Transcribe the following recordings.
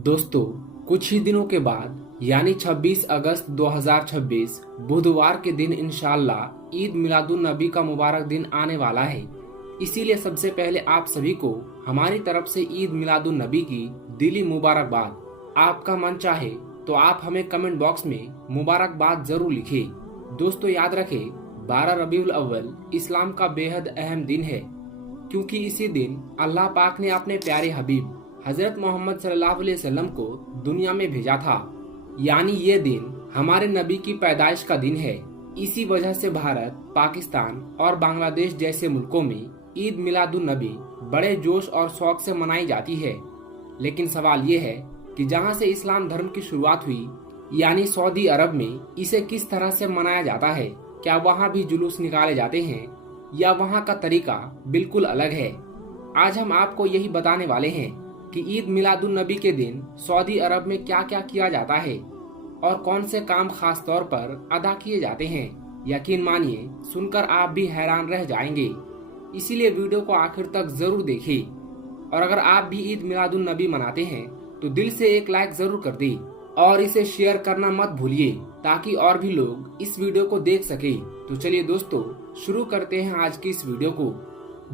दोस्तों, कुछ ही दिनों के बाद यानी 26 अगस्त 2026 बुधवार के दिन इंशाअल्लाह ईद मिलादुन नबी का मुबारक दिन आने वाला है। इसीलिए सबसे पहले आप सभी को हमारी तरफ से ईद मिलादुन नबी की दिली मुबारकबाद। आपका मन चाहे तो आप हमें कमेंट बॉक्स में मुबारकबाद जरूर लिखें। दोस्तों, याद रखें 12 रबीउल अव्वल इस्लाम का बेहद अहम दिन है, क्योंकि इसी दिन अल्लाह पाक ने अपने प्यारे हबीब हजरत मोहम्मद सल्लल्लाहु अलैहि वसल्लम को दुनिया में भेजा था। यानी ये दिन हमारे नबी की पैदाइश का दिन है। इसी वजह से भारत, पाकिस्तान और बांग्लादेश जैसे मुल्कों में ईद मिलादुन नबी बड़े जोश और शौक से मनाई जाती है। लेकिन सवाल ये है कि जहाँ से इस्लाम धर्म की शुरुआत हुई यानी सऊदी अरब में इसे किस तरह से मनाया जाता है। क्या वहाँ भी जुलूस निकाले जाते हैं या वहाँ का तरीका बिल्कुल अलग है। आज हम आपको यही बताने वाले हैं कि ईद मिलादुन नबी के दिन सऊदी अरब में क्या क्या किया जाता है और कौन से काम खास तौर पर अदा किए जाते हैं। यकीन मानिए, सुनकर आप भी हैरान रह जाएंगे। इसीलिए वीडियो को आखिर तक जरूर देखें। और अगर आप भी ईद मिलादुन नबी मनाते हैं तो दिल से एक लाइक जरूर कर दें और इसे शेयर करना मत भूलिए, ताकि और भी लोग इस वीडियो को देख सके। तो चलिए दोस्तों, शुरू करते हैं आज की इस वीडियो को।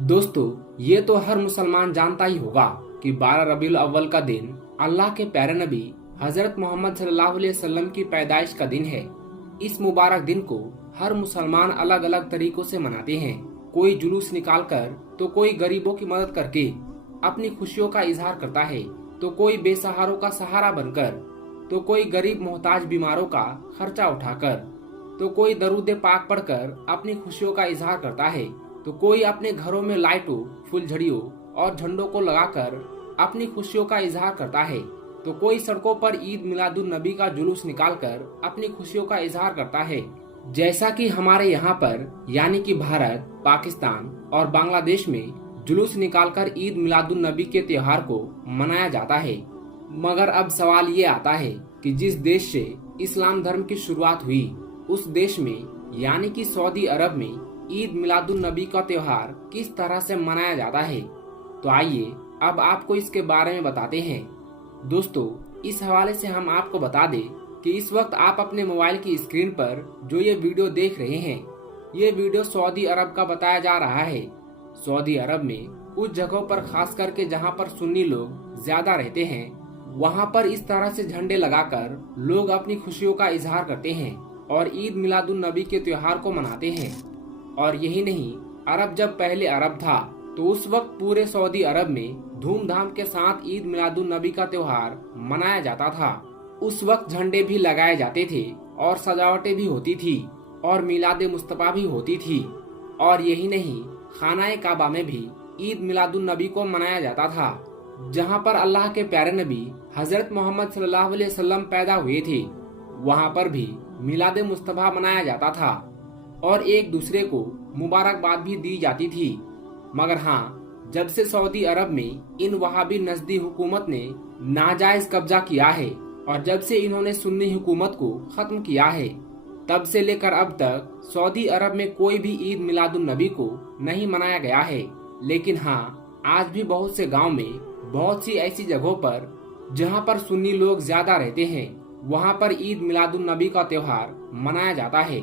दोस्तों, ये तो हर मुसलमान जानता ही होगा कि 12 रबीउल अव्वल का दिन अल्लाह के प्यारे नबी हजरत मोहम्मद सल्लल्लाहु अलैहि वसल्लम की पैदाइश का दिन है। इस मुबारक दिन को हर मुसलमान अलग अलग तरीकों से मनाते हैं। कोई जुलूस निकाल कर, तो कोई गरीबों की मदद करके अपनी खुशियों का इजहार करता है, तो कोई बेसहारों का सहारा बनकर, तो कोई गरीब मोहताज बीमारों का खर्चा उठाकर, तो कोई दरूद पाक पढ़कर अपनी खुशियों का इजहार करता है, तो कोई अपने घरों में लाइटों, फुलझड़ियों और झंडों को लगाकर अपनी खुशियों का इजहार करता है, तो कोई सड़कों पर ईद मिलादुन नबी का जुलूस निकालकर अपनी खुशियों का इजहार करता है। जैसा कि हमारे यहाँ पर यानी कि भारत, पाकिस्तान और बांग्लादेश में जुलूस निकालकर ईद मिलादुन नबी के त्योहार को मनाया जाता है। मगर अब सवाल ये आता है कि जिस देश से इस्लाम धर्म की शुरुआत हुई उस देश में यानी कि सऊदी अरब में ईद मिलादुन नबी का त्योहार किस तरह से मनाया जाता है। तो आइए अब आपको इसके बारे में बताते हैं। दोस्तों, इस हवाले से हम आपको बता दें कि इस वक्त आप अपने मोबाइल की स्क्रीन पर जो ये वीडियो देख रहे हैं, ये वीडियो सऊदी अरब का बताया जा रहा है। सऊदी अरब में कुछ जगहों पर, खास करके जहां पर सुन्नी लोग ज्यादा रहते हैं, वहां पर इस तरह से झंडे लगाकर लोग अपनी खुशियों का इजहार करते हैं और ईद मिलादुन नबी के त्योहार को मनाते हैं। और यही नहीं, अरब जब पहले अरब था तो उस वक्त पूरे सऊदी अरब में धूमधाम के साथ ईद मिलादुन नबी का त्योहार मनाया जाता था। उस वक्त झंडे भी लगाए जाते थे और सजावटें भी होती थी और मिलादे मुस्तफा भी होती थी। और यही नहीं, खानाए काबा में भी ईद मिलादुन नबी को मनाया जाता था, जहां पर अल्लाह के प्यारे नबी हजरत मोहम्मद सल्लल्लाहु अलैहि वसल्लम पैदा हुए थे। वहां पर भी मिलादे मुस्तफा मनाया जाता था और एक दूसरे को मुबारकबाद भी दी जाती थी। मगर हाँ, जब से सऊदी अरब में इन वहाबी नजदी हुकूमत ने नाजायज कब्जा किया है और जब से इन्होंने सुन्नी हुकूमत को खत्म किया है, तब से लेकर अब तक सऊदी अरब में कोई भी ईद मिलादुन नबी को नहीं मनाया गया है। लेकिन हाँ, आज भी बहुत से गांव में, बहुत सी ऐसी जगहों पर जहां पर सुन्नी लोग ज्यादा रहते हैं, वहां पर ईद मिलादुन नबी का त्योहार मनाया जाता है।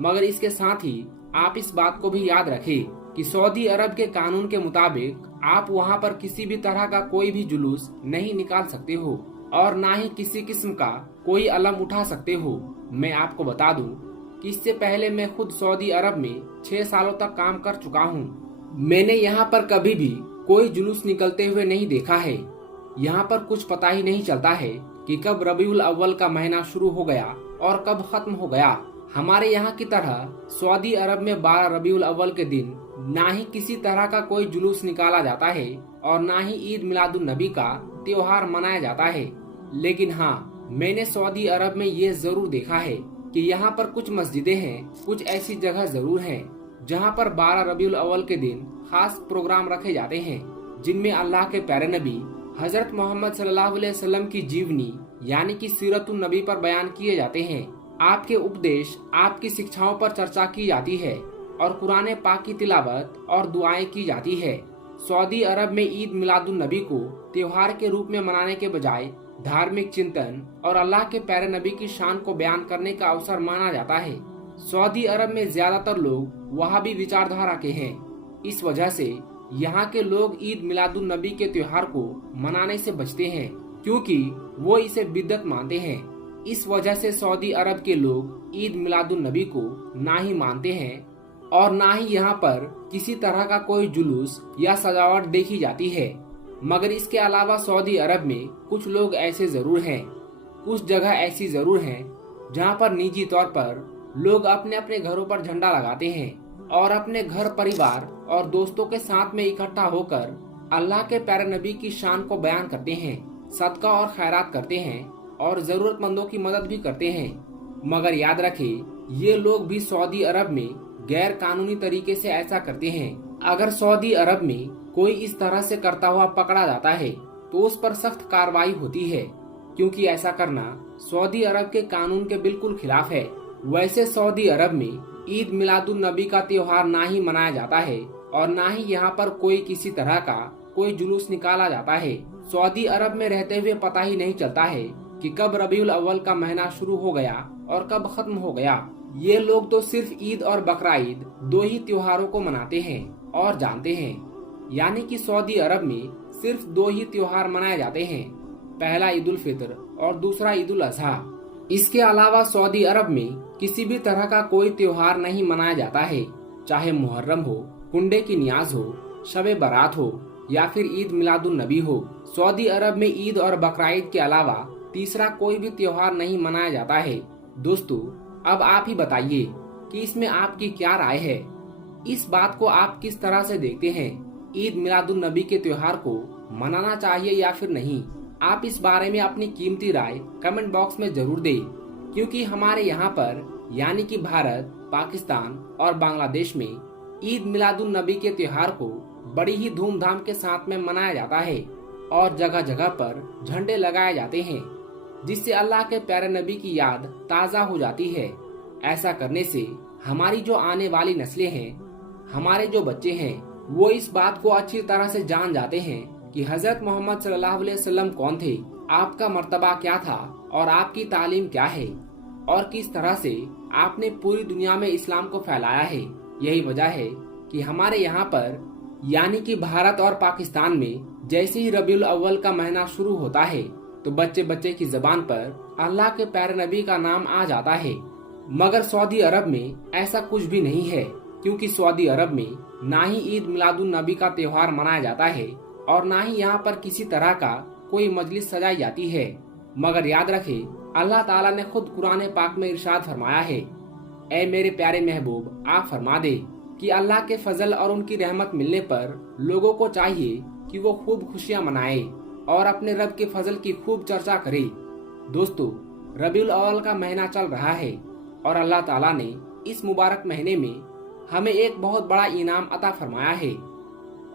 मगर इसके साथ ही आप इस बात को भी याद रखें कि सऊदी अरब के कानून के मुताबिक आप वहां पर किसी भी तरह का कोई भी जुलूस नहीं निकाल सकते हो और ना ही किसी किस्म का कोई अलम उठा सकते हो। मैं आपको बता दूं कि इससे पहले मैं खुद सऊदी अरब में 6 सालों तक काम कर चुका हूं। मैंने यहाँ पर कभी भी कोई जुलूस निकलते हुए नहीं देखा है। यहाँ पर कुछ पता ही नहीं चलता है कि कब रबीउल अव्वल का महीना शुरू हो गया और कब खत्म हो गया। हमारे यहाँ की तरह सऊदी अरब में 12 रबीउल अव्वल के दिन ना ही किसी तरह का कोई जुलूस निकाला जाता है और ना ही ईद मिलादुन नबी का त्योहार मनाया जाता है। लेकिन हाँ, मैंने सऊदी अरब में ये जरूर देखा है कि यहाँ पर कुछ मस्जिदें हैं, कुछ ऐसी जगह जरूर हैं जहाँ पर 12 रबीउल अव्वल के दिन खास प्रोग्राम रखे जाते हैं, जिनमें अल्लाह के प्यारे नबी हजरत मोहम्मद सल्लल्लाहु अलैहि वसल्लम की जीवनी यानी कि सीरतुन नबी पर बयान किए जाते हैं। आपके उपदेश, आपकी शिक्षाओं पर चर्चा की जाती है और कुरान पाक की तिलावत और दुआएं की जाती है। सऊदी अरब में ईद मिलादुन नबी को त्योहार के रूप में मनाने के बजाय धार्मिक चिंतन और अल्लाह के प्यारे नबी की शान को बयान करने का अवसर माना जाता है। सऊदी अरब में ज्यादातर लोग वहाबी विचारधारा के हैं। इस वजह से यहाँ के लोग ईद मिलादुन नबी के त्योहार को मनाने से बचते हैं, क्योंकि वो इसे बिदअत मानते हैं। इस वजह से सऊदी अरब के लोग ईद मिलादुन नबी को ना ही मानते हैं और ना ही यहाँ पर किसी तरह का कोई जुलूस या सजावट देखी जाती है। मगर इसके अलावा सऊदी अरब में कुछ लोग ऐसे जरूर हैं, कुछ जगह ऐसी जरूर हैं जहाँ पर निजी तौर पर लोग अपने अपने घरों पर झंडा लगाते हैं और अपने घर परिवार और दोस्तों के साथ में इकट्ठा होकर अल्लाह के प्यारे नबी की शान को बयान करते हैं, सदका और खैरात करते हैं और जरूरतमंदों की मदद भी करते हैं। मगर याद रखें, ये लोग भी सऊदी अरब में गैर कानूनी तरीके से ऐसा करते हैं। अगर सऊदी अरब में कोई इस तरह से करता हुआ पकड़ा जाता है तो उस पर सख्त कार्रवाई होती है, क्योंकि ऐसा करना सऊदी अरब के कानून के बिल्कुल खिलाफ है। वैसे सऊदी अरब में ईद मिलादुन नबी का त्योहार ना ही मनाया जाता है और ना ही यहाँ पर कोई किसी तरह का कोई जुलूस निकाला जाता है। सऊदी अरब में रहते हुए पता ही नहीं चलता है कि कब रबीउल अव्वल का महीना शुरू हो गया और कब खत्म हो गया। ये लोग तो सिर्फ ईद और बकरा ईद दो ही त्योहारों को मनाते हैं और जानते हैं, यानी कि सऊदी अरब में सिर्फ दो ही त्योहार मनाए जाते हैं, पहला ईद उल फित्र और दूसरा ईद उल अजहा। इसके अलावा सऊदी अरब में किसी भी तरह का कोई त्योहार नहीं मनाया जाता है, चाहे मुहर्रम हो, कुंडे की नियाज हो, शबे बारात हो या फिर ईद मिलादुन नबी हो। सऊदी अरब में ईद और बकरा ईद के अलावा तीसरा कोई भी त्योहार नहीं मनाया जाता है। दोस्तों, अब आप ही बताइए कि इसमें आपकी क्या राय है, इस बात को आप किस तरह से देखते हैं? ईद मिलादुन नबी के त्योहार को मनाना चाहिए या फिर नहीं? आप इस बारे में अपनी कीमती राय कमेंट बॉक्स में जरूर दें, क्योंकि हमारे यहाँ पर यानी कि भारत, पाकिस्तान और बांग्लादेश में ईद मिलादुन नबी के त्योहार को बड़ी ही धूमधाम के साथ में मनाया जाता है और जगह जगह पर झंडे लगाए जाते हैं, जिससे अल्लाह के प्यारे नबी की याद ताज़ा हो जाती है। ऐसा करने से हमारी जो आने वाली नस्लें हैं, हमारे जो बच्चे हैं, वो इस बात को अच्छी तरह से जान जाते हैं कि हजरत मोहम्मद सल्लल्लाहु अलैहि वसल्लम कौन थे, आपका मर्तबा क्या था और आपकी तालीम क्या है और किस तरह से आपने पूरी दुनिया में इस्लाम को फैलाया है। यही वजह है कि हमारे यहाँ पर यानी कि भारत और पाकिस्तान में जैसे ही रबीउल अव्वल का महीना शुरू होता है तो बच्चे बच्चे की जबान पर अल्लाह के प्यारे नबी का नाम आ जाता है। मगर सऊदी अरब में ऐसा कुछ भी नहीं है, क्योंकि सऊदी अरब में ना ही ईद मिलादुन नबी का त्योहार मनाया जाता है और ना ही यहाँ पर किसी तरह का कोई मजलिस सजाई जाती है। मगर याद रखे, अल्लाह ताला ने खुद कुरान पाक में इरशाद फरमाया है, ऐ मेरे प्यारे महबूब, आप फरमा दे कि अल्लाह के फजल और उनकी रहमत मिलने पर लोगों को चाहिए कि वो खूब खुशियां मनाए और अपने रब के फजल की खूब चर्चा करे। दोस्तों, रबीउल अव्वल का महीना चल रहा है और अल्लाह ताला ने इस मुबारक महीने में हमें एक बहुत बड़ा इनाम अता फरमाया है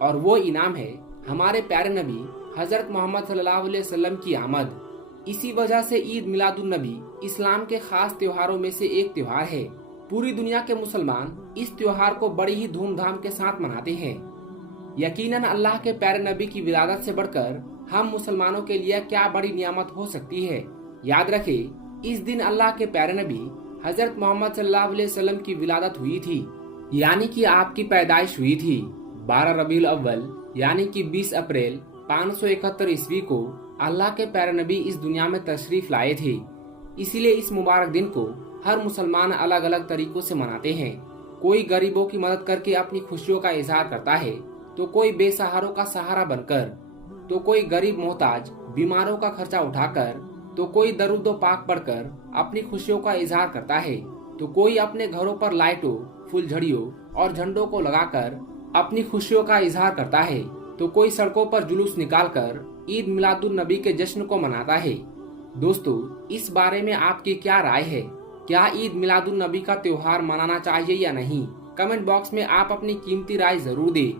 और वो इनाम है हमारे प्यारे नबी हजरत मोहम्मद सल्लल्लाहु अलैहि वसल्लम की आमद। इसी वजह से ईद मिलादुन नबी इस्लाम के खास त्योहारों में से एक त्योहार है। पूरी दुनिया के मुसलमान इस त्योहार को बड़ी ही धूमधाम के साथ मनाते हैं। यकीनन अल्लाह के प्यारे नबी की विलादत से बढ़कर हम मुसलमानों के लिए क्या बड़ी नियामत हो सकती है। याद रखें, इस दिन अल्लाह के प्यारे नबी हजरत मोहम्मद सल्लल्लाहु अलैहि वसल्लम की विलादत हुई थी, यानी कि आपकी पैदाइश हुई थी 12 रबीउल अव्वल यानी कि 20 अप्रैल 571 ईस्वी को अल्लाह के प्यारे नबी इस दुनिया में तशरीफ लाए थे। इसीलिए इस मुबारक दिन को हर मुसलमान अलग अलग तरीकों से मनाते हैं। कोई गरीबों की मदद करके अपनी खुशियों का इजहार करता है, तो कोई बेसहारों का सहारा बनकर, तो कोई गरीब मोहताज बीमारों का खर्चा उठाकर, तो कोई दरूद व पाक पढ़कर अपनी खुशियों का इजहार करता है, तो कोई अपने घरों पर लाइटों, फुलझड़ियों और झंडों को लगाकर अपनी खुशियों का इजहार करता है, तो कोई सड़कों पर जुलूस निकालकर ईद मिलादुन नबी के जश्न को मनाता है। दोस्तों, इस बारे में आपकी क्या राय है? क्या ईद मिलादुन नबी का त्योहार मनाना चाहिए या नहीं? कमेंट बॉक्स में आप अपनी कीमती राय जरूर दें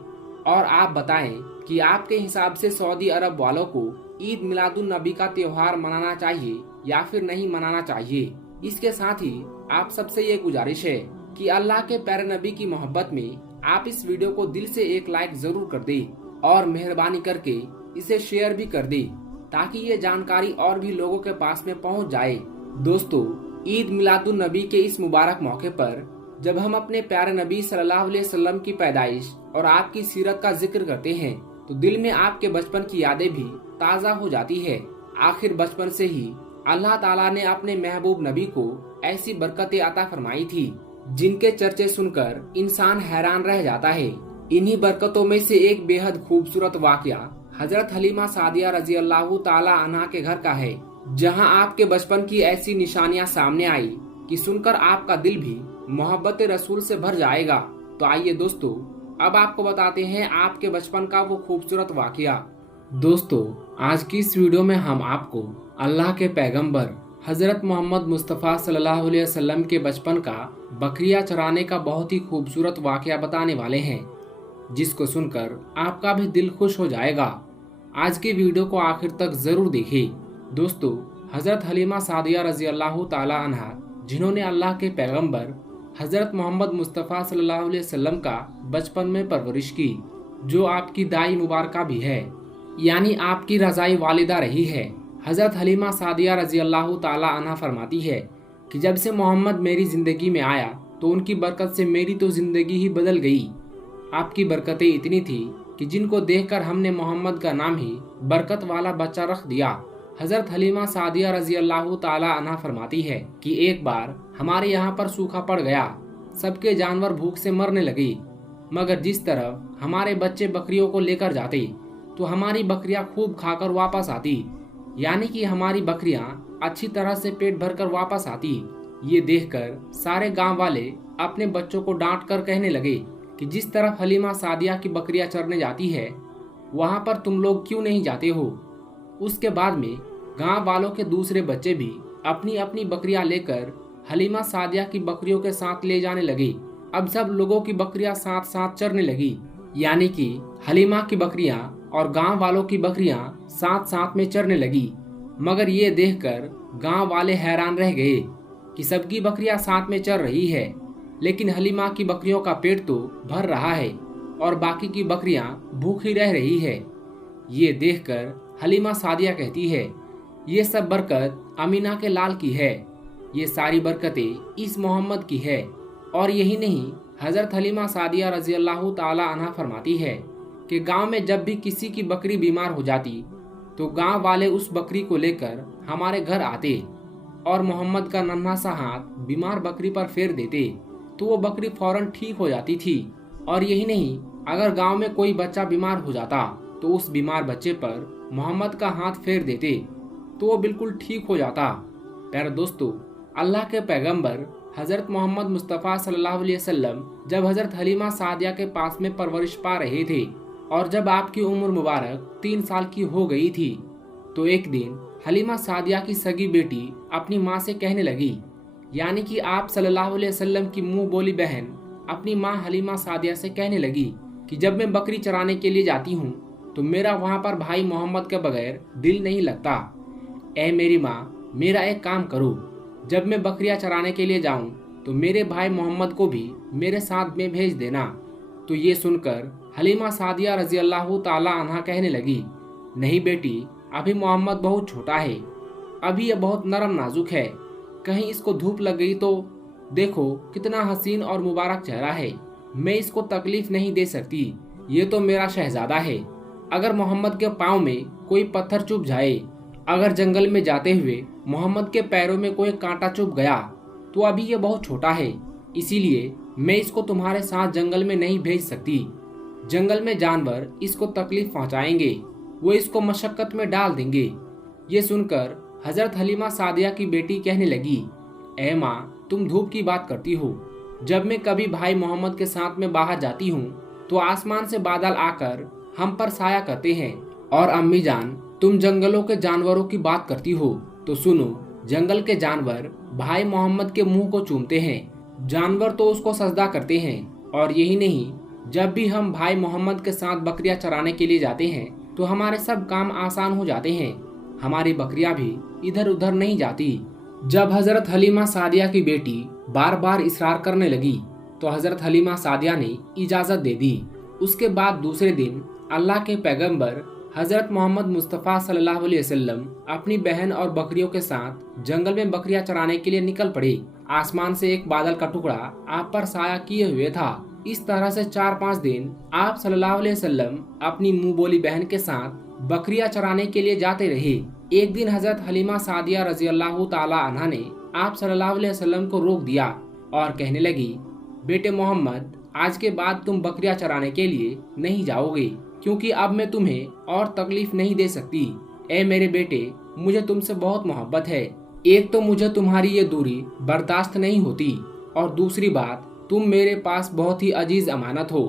और आप बताएं कि आपके हिसाब से सऊदी अरब वालों को ईद मिलादुन नबी का त्योहार मनाना चाहिए या फिर नहीं मनाना चाहिए। इसके साथ ही आप सबसे ये गुजारिश है कि अल्लाह के प्यारे नबी की मोहब्बत में आप इस वीडियो को दिल से एक लाइक जरूर कर दें और मेहरबानी करके इसे शेयर भी कर दें, ताकि ये जानकारी और भी लोगों के पास में पहुंच जाए। दोस्तों, ईद मिलादुन नबी के इस मुबारक मौके पर जब हम अपने प्यारे नबी सल्लल्लाहु अलैहि वसल्लम की पैदाइश और आपकी सीरत का जिक्र करते हैं तो दिल में आपके बचपन की यादें भी ताज़ा हो जाती है। आखिर बचपन से ही अल्लाह ताला ने अपने महबूब नबी को ऐसी बरकतें अता फरमाई थी जिनके चर्चे सुनकर इंसान हैरान रह जाता है। इन्हीं बरकतों में से एक बेहद खूबसूरत वाकया हजरत हलीमा सादिया रजी अल्लाह ताला अन्हा के घर का है, जहां आपके बचपन की ऐसी निशानियां सामने आई कि सुनकर आपका दिल भी मोहब्बत रसूल से भर जाएगा। तो आइए दोस्तों, अब आपको बताते हैं आपके बचपन का वो खूबसूरत वाकया। दोस्तों, आज की इस वीडियो में हम आपको अल्लाह के पैगंबर हजरत मोहम्मद मुस्तफ़ा सल्लल्लाहु अलैहि वसल्लम के बचपन का बकरियां चराने का बहुत ही खूबसूरत वाकया बताने वाले हैं, जिसको सुनकर आपका भी दिल खुश हो जाएगा। आज की वीडियो को आखिर तक जरूर देखिए। दोस्तों, हजरत हलीमा सादिया रजी अल्लाह ताला अन्हा, जिन्होंने अल्लाह के पैगंबर हजरत मोहम्मद मुस्तफ़ा सल्लल्लाहु अलैहि वसल्लम का बचपन में परवरिश की, जो आपकी दाई मुबारका भी है, यानी आपकी रज़ाई वालिदा रही है। हजरत हलीमा सादिया रजी अल्लाह ताला अन्हा फरमाती है कि जब से मोहम्मद मेरी जिंदगी में आया तो उनकी बरकत से मेरी तो जिंदगी ही बदल गई। आपकी बरकतें इतनी थी कि जिनको देखकर हमने मोहम्मद का नाम ही बरकत वाला बच्चा रख दिया। हजरत हलीमा सादिया रजी अल्लाह ताला अन्हा फरमाती है कि एक बार हमारे यहाँ पर सूखा पड़ गया, सबके जानवर भूख से मरने लगे, मगर जिस तरफ हमारे बच्चे बकरियों को लेकर जाते तो हमारी बकरियां खूब खाकर वापस आती, यानी कि हमारी बकरियां अच्छी तरह से पेट भरकर वापस आती। ये देखकर सारे गांव वाले अपने बच्चों को डांट कर कहने लगे कि जिस तरफ हलीमा सादिया की बकरियां चरने जाती है वहां पर तुम लोग क्यों नहीं जाते हो। उसके बाद में गांव वालों के दूसरे बच्चे भी अपनी अपनी बकरियां लेकर हलीमा सादिया की बकरियों के साथ ले जाने लगे। अब सब लोगों की बकरियां साथ साथ चरने लगी, यानी कि हलीमा की बकरियां और गांव वालों की बकरियां साथ साथ में चरने लगी। मगर ये देखकर गांव वाले हैरान रह गए कि सबकी बकरियां साथ में चर रही है, लेकिन हलीमा की बकरियों का पेट तो भर रहा है और बाकी की बकरियां भूखी रह रही है। ये देखकर हलीमा सादिया कहती है, ये सब बरकत अमीना के लाल की है, ये सारी बरकतें इस मोहम्मद की है। और यही नहीं, हजरत हलीमा सादिया रजी अल्लाह ताला अन्हा फरमाती है कि गांव में जब भी किसी की बकरी बीमार हो जाती तो गांव वाले उस बकरी को लेकर हमारे घर आते और मोहम्मद का नन्हा सा हाथ बीमार बकरी पर फेर देते तो वो बकरी फौरन ठीक हो जाती थी। और यही नहीं, अगर गांव में कोई बच्चा बीमार हो जाता तो उस बीमार बच्चे पर मोहम्मद का हाथ फेर देते तो वो बिल्कुल ठीक हो जाता। प्यारे दोस्तों, अल्लाह के पैगंबर हजरत मोहम्मद मुस्तफ़ा सल्लल्लाहु अलैहि वसल्लम जब हजरत हलीमा सादिया के पास में परवरिश पा रहे थे और जब आपकी उम्र मुबारक 3 साल की हो गई थी तो एक दिन हलीमा सादिया की सगी बेटी अपनी माँ से कहने लगी, यानी कि आप सल्लल्लाहु अलैहि वसल्लम की मुंह बोली बहन अपनी माँ हलीमा सादिया से कहने लगी कि जब मैं बकरी चराने के लिए जाती हूँ तो मेरा वहाँ पर भाई मोहम्मद के बगैर दिल नहीं लगता। ऐ मेरी माँ, मेरा एक काम करो, जब मैं बकरियां चराने के लिए जाऊं तो मेरे भाई मोहम्मद को भी मेरे साथ में भेज देना। तो ये सुनकर हलीमा सादिया रजी अल्लाह ताला अन्हा कहने लगी, नहीं बेटी, अभी मोहम्मद बहुत छोटा है, अभी ये बहुत नरम नाजुक है, कहीं इसको धूप लग गई तो देखो कितना हसीन और मुबारक चेहरा है, मैं इसको तकलीफ नहीं दे सकती, ये तो मेरा शहजादा है। अगर मोहम्मद के पाँव में कोई पत्थर चुभ जाए, अगर जंगल में जाते हुए मोहम्मद के पैरों में कोई कांटा चुभ गया तो अभी ये बहुत छोटा है, इसीलिए मैं इसको तुम्हारे साथ जंगल में नहीं भेज सकती। जंगल में जानवर इसको तकलीफ पहुंचाएंगे, वो इसको मशक्कत में डाल देंगे। ये सुनकर हजरत हलीमा सादिया की बेटी कहने लगी, ऐ माँ, तुम धूप की बात करती हो, जब मैं कभी भाई मोहम्मद के साथ में बाहर जाती हूँ तो आसमान से बादल आकर हम पर साया करते हैं। और अम्मी जान, तुम जंगलों के जानवरों की बात करती हो तो सुनो, जंगल के जानवर भाई मोहम्मद के मुंह को चूमते हैं, जानवर तो उसको सजदा करते हैं। और यही नहीं, जब भी हम भाई मोहम्मद के साथ बकरियां चराने के लिए जाते हैं तो हमारे सब काम आसान हो जाते हैं, हमारी बकरियां भी इधर उधर नहीं जाती। जब हजरत हलीमा सादिया की बेटी बार बार इसरार करने लगी तो हजरत हलीमा सादिया ने इजाजत दे दी। उसके बाद दूसरे दिन अल्लाह के पैगंबर हजरत मोहम्मद मुस्तफ़ा सल्लल्लाहु अलैहि वसल्लम अपनी बहन और बकरियों के साथ जंगल में बकरियां चराने के लिए निकल पड़े। आसमान से एक बादल का टुकड़ा आप पर साया किए हुए था। इस तरह से 4-5 दिन आप सल्लल्लाहु अलैहि वसल्लम अपनी मुंह बोली बहन के साथ बकरियां चराने के लिए जाते रहे। एक दिन हजरत हलीमा सादिया रजी अल्लाह ताला अन्हा ने आप सल्लल्लाहु अलैहि वसल्लम को रोक दिया और कहने लगी, बेटे मोहम्मद, आज के बाद तुम बकरियां चराने के लिए नहीं जाओगे, क्योंकि अब मैं तुम्हें और तकलीफ नहीं दे सकती। ए मेरे बेटे, मुझे तुमसे बहुत मोहब्बत है। एक तो मुझे तुम्हारी ये दूरी बर्दाश्त नहीं होती, और दूसरी बात, तुम मेरे पास बहुत ही अजीज अमानत हो।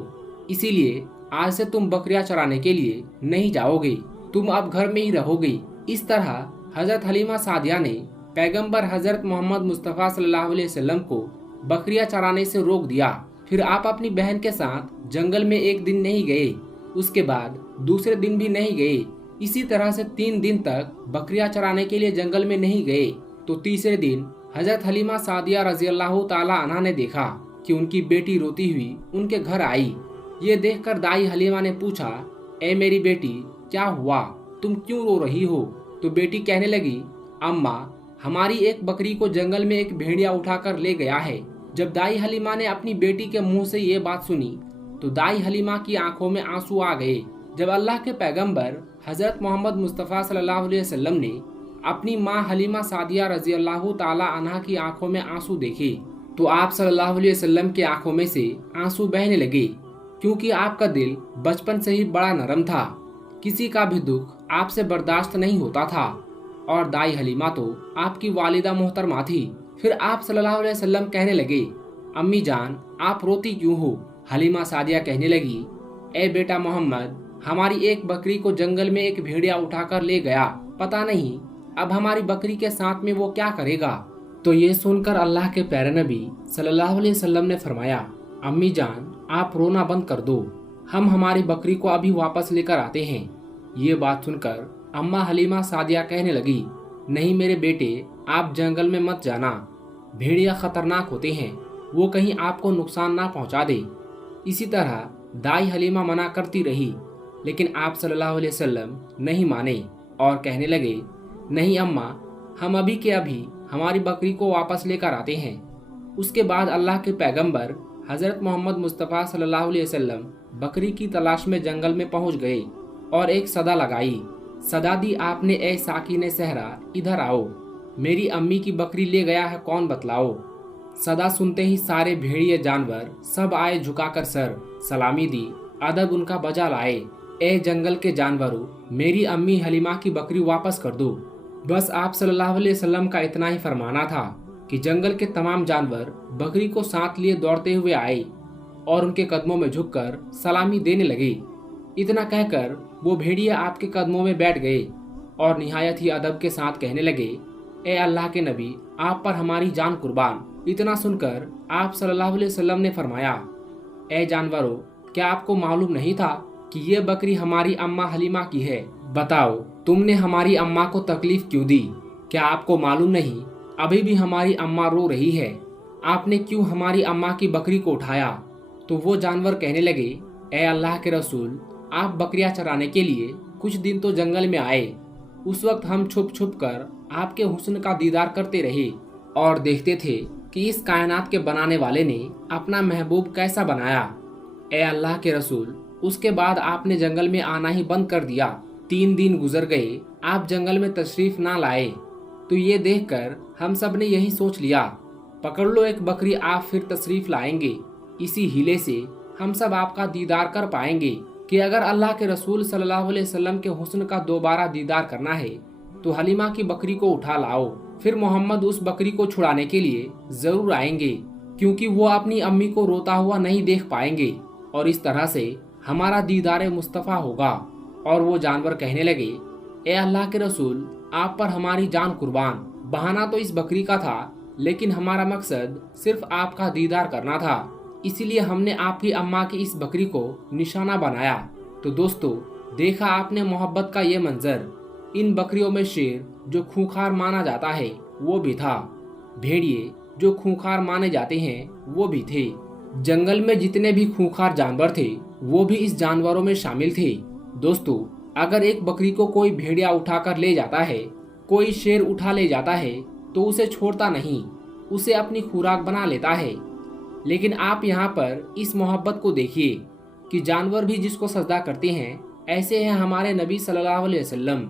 इसीलिए आज से तुम बकरियां चराने के लिए नहीं जाओगे, तुम अब घर में ही रहोगे। इस तरह हजरत हलीमा सादिया ने पैगंबर हजरत मोहम्मद मुस्तफ़ा सल्लल्लाहु अलैहि वसल्लम को बकरियां चराने से रोक दिया। फिर आप अपनी बहन के साथ जंगल में एक दिन नहीं गए, उसके बाद दूसरे दिन भी नहीं गए। इसी तरह से 3 दिन तक बकरियां चराने के लिए जंगल में नहीं गए। तो तीसरे दिन हजरत हलीमा सादिया रजी अल्लाह ताला अन्हा ने देखा कि उनकी बेटी रोती हुई उनके घर आई। ये देखकर दाई हलीमा ने पूछा, ए मेरी बेटी, क्या हुआ, तुम क्यों रो रही हो? तो बेटी कहने लगी, अम्मा, हमारी एक बकरी को जंगल में एक भेड़िया उठाकर ले गया है। जब दाई हलीमा ने अपनी बेटी के मुंह से ये बात सुनी तो दाई हलीमा की आंखों में आंसू आ गए। जब अल्लाह के पैगंबर हजरत मोहम्मद मुस्तफ़ा सल्लल्लाहु अलैहि वसल्लम ने अपनी माँ हलीमा सादिया रजी अल्लाह ताला अन्हा की आंखों में आंसू देखे तो आप सल्लल्लाहु अलैहि वसल्लम की आंखों में से आंसू बहने लगे, क्योंकि आपका दिल बचपन से ही बड़ा नरम था। किसी का भी दुख आपसे बर्दाश्त नहीं होता था, और दाई हलीमा तो आपकी वालिदा मोहतरमा थी। फिर आप सल्लल्लाहु अलैहि वसल्लम कहने लगे, अम्मी जान, आप रोती क्यों हो? हलीमा सादिया कहने लगी, ए बेटा मोहम्मद, हमारी एक बकरी को जंगल में एक भेड़िया उठाकर ले गया, पता नहीं अब हमारी बकरी के साथ में वो क्या करेगा। तो ये सुनकर अल्लाह के प्यारे नबी सल्लल्लाहु अलैहि वसल्लम ने फरमाया, अम्मी जान, आप रोना बंद कर दो, हम हमारी बकरी को अभी वापस लेकर आते हैं। ये बात सुनकर अम्मा हलीमा सादिया कहने लगी, नहीं मेरे बेटे, आप जंगल में मत जाना, भेड़िया खतरनाक होते हैं, वो कहीं आपको नुकसान ना पहुंचा दे। इसी तरह दाई हलीमा मना करती रही, लेकिन आप सल्लल्लाहु अलैहि वसल्लम नहीं माने और कहने लगे, नहीं अम्मा, हम अभी के अभी हमारी बकरी को वापस लेकर आते हैं। उसके बाद अल्लाह के पैगंबर हजरत मोहम्मद मुस्तफ़ा सल्लल्लाहु अलैहि वसल्लम बकरी की तलाश में जंगल में पहुंच गए और एक सदा लगाई। सदा दी आपने, ए साकिने सहरा, इधर आओ, मेरी अम्मी की बकरी ले गया है, कौन बतलाओ। सदा सुनते ही सारे भेड़िए जानवर सब आए, झुकाकर सर सलामी दी, अदब उनका बजा लाए, ए जंगल के जानवरों, मेरी अम्मी हलीमा की बकरी वापस कर दो। बस आप सल्लल्लाहु अलैहि वसल्लम का इतना ही फरमाना था कि जंगल के तमाम जानवर बकरी को साथ लिए दौड़ते हुए आए और उनके कदमों में झुककर सलामी देने लगे। इतना कहकर वो भेड़िए आपके कदमों में बैठ गए और निहायत ही अदब के साथ कहने लगे, ए अल्लाह के नबी, आप पर हमारी जान कुर्बान। इतना सुनकर आप सल्लल्लाहु अलैहि वसल्लम ने फरमाया, ए जानवरों, क्या आपको मालूम नहीं था कि ये बकरी हमारी अम्मा हलीमा की है? बताओ, तुमने हमारी अम्मा को तकलीफ क्यों दी? क्या आपको मालूम नहीं, अभी भी हमारी अम्मा रो रही है, आपने क्यों हमारी अम्मा की बकरी को उठाया? तो वो जानवर कहने लगे, ए अल्लाह के रसूल, आप बकरियां चराने के लिए कुछ दिन तो जंगल में आए, उस वक्त हम छुप छुप कर आपके हुस्न का दीदार करते रहे और देखते थे कि इस कायनात के बनाने वाले ने अपना महबूब कैसा बनाया। ए अल्लाह के रसूल, उसके बाद आपने जंगल में आना ही बंद कर दिया। 3 दिन गुजर गए, आप जंगल में तशरीफ ना लाए। तो ये देखकर हम सब ने यही सोच लिया, पकड़ लो एक बकरी, आप फिर तशरीफ लाएंगे। इसी हीले से हम सब आपका दीदार कर पाएंगे कि अगर अल्लाह के रसूल सल्लल्लाहु अलैहि वसल्लम के हुस्न का दोबारा दीदार करना है तो हलीमा की बकरी को उठा लाओ, फिर मोहम्मद उस बकरी को छुड़ाने के लिए जरूर आएंगे, क्योंकि वो अपनी अम्मी को रोता हुआ नहीं देख पाएंगे और इस तरह से हमारा दीदार मुस्तफ़ा होगा। और वो जानवर कहने लगे, ए अल्लाह के रसूल, आप पर हमारी जान कुर्बान। बहाना तो इस बकरी का था, लेकिन हमारा मकसद सिर्फ आपका दीदार करना था, इसीलिए हमने आपकी अम्मा की इस बकरी को निशाना बनाया। तो दोस्तों, देखा आपने मोहब्बत का ये मंजर। इन बकरियों में शेर जो खूंखार माना जाता है वो भी था, भेड़िए जो खूंखार माने जाते हैं वो भी थे। जंगल में जितने भी खूंखार जानवर थे वो भी इस जानवरों में शामिल थे। दोस्तों, अगर एक बकरी को कोई भेड़िया उठाकर ले जाता है, कोई शेर उठा ले जाता है, तो उसे छोड़ता नहीं, उसे अपनी खुराक बना लेता है। लेकिन आप यहाँ पर इस मोहब्बत को देखिए कि जानवर भी जिसको सजदा करते हैं, ऐसे हैं हमारे नबी सल्लल्लाहु अलैहि वसल्लम।